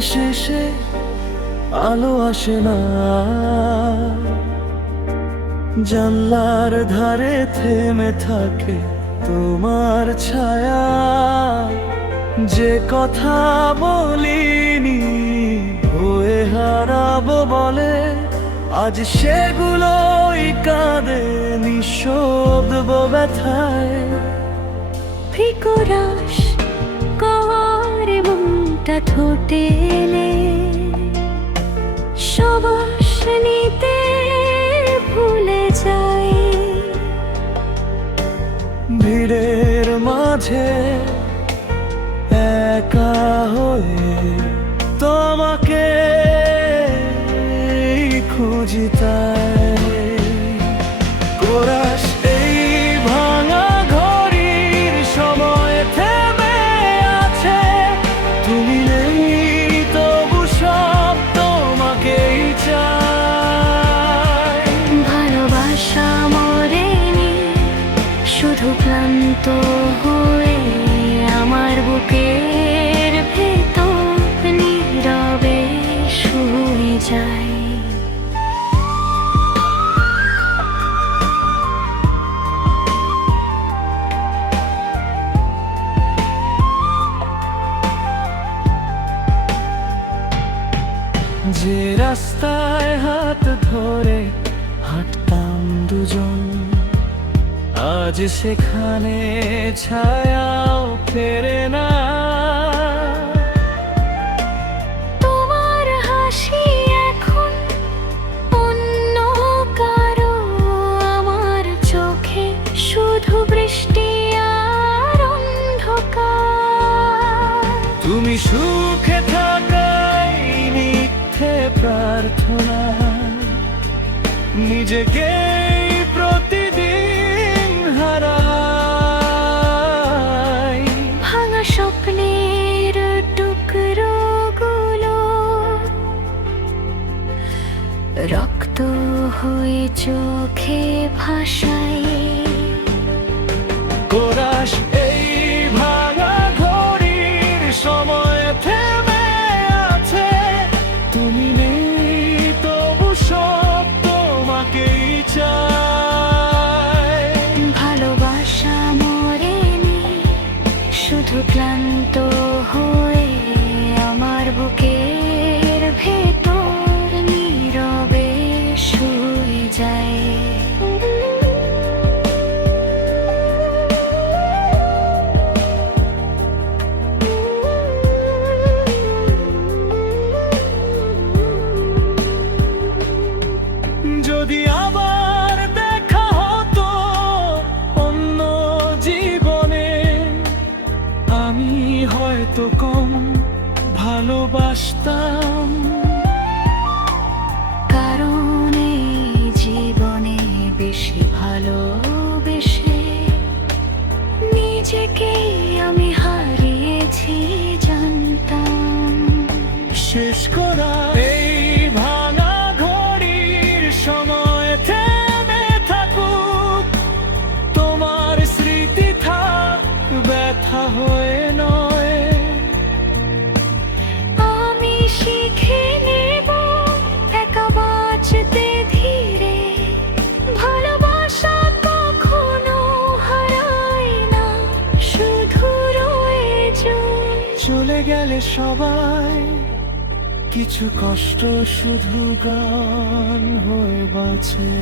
শেষে আলো আসে না। জানলার ধারে থেমে থাকে তোমার ছায়া। যে কথা বলিনি হয়ে হারাবো বলে, আজ সেগুলোই কাঁদে নিঃশব্দ ব্যথায়। ফিকরাস করে মনটা ঠোঁটেলে সবাস নিতে ভুলে যাই। ভিড়ের মাঝে একা হয়ে তোমাকে খুঁজি তাই কোরাস আমার বুকের যায়। যে রাস্তায় হাত ধরে হাঁটতাম দুজন আজ সেখানে ছায়াও ফেরে না। তোমার হাসি এখন অন্য কারও আমার চোখে শুধু বৃষ্টি আর অন্ধকার। তুমি সুখে থাকাই মিথ্যে প্রার্থনা। নিজেকে স্বপ্নের টুকরো গুলো রক্ত হয়ে চোখে ভাসায়। শুধু ক্লান্ত ভালোবাসতাম। কারণ এই জীবনে বেশি ভালোবেসে নিজেকে আমি হারিয়েছি জানতাম। শেষ করা এই ভাঙা ঘড়ির সময় থেমে থাকুক। তোমার স্মৃতি থাক ব্যথা হয়ে নয়। চলে গেলে সবাই কিছু কষ্ট শুধু গান হয়ে বাঁচে।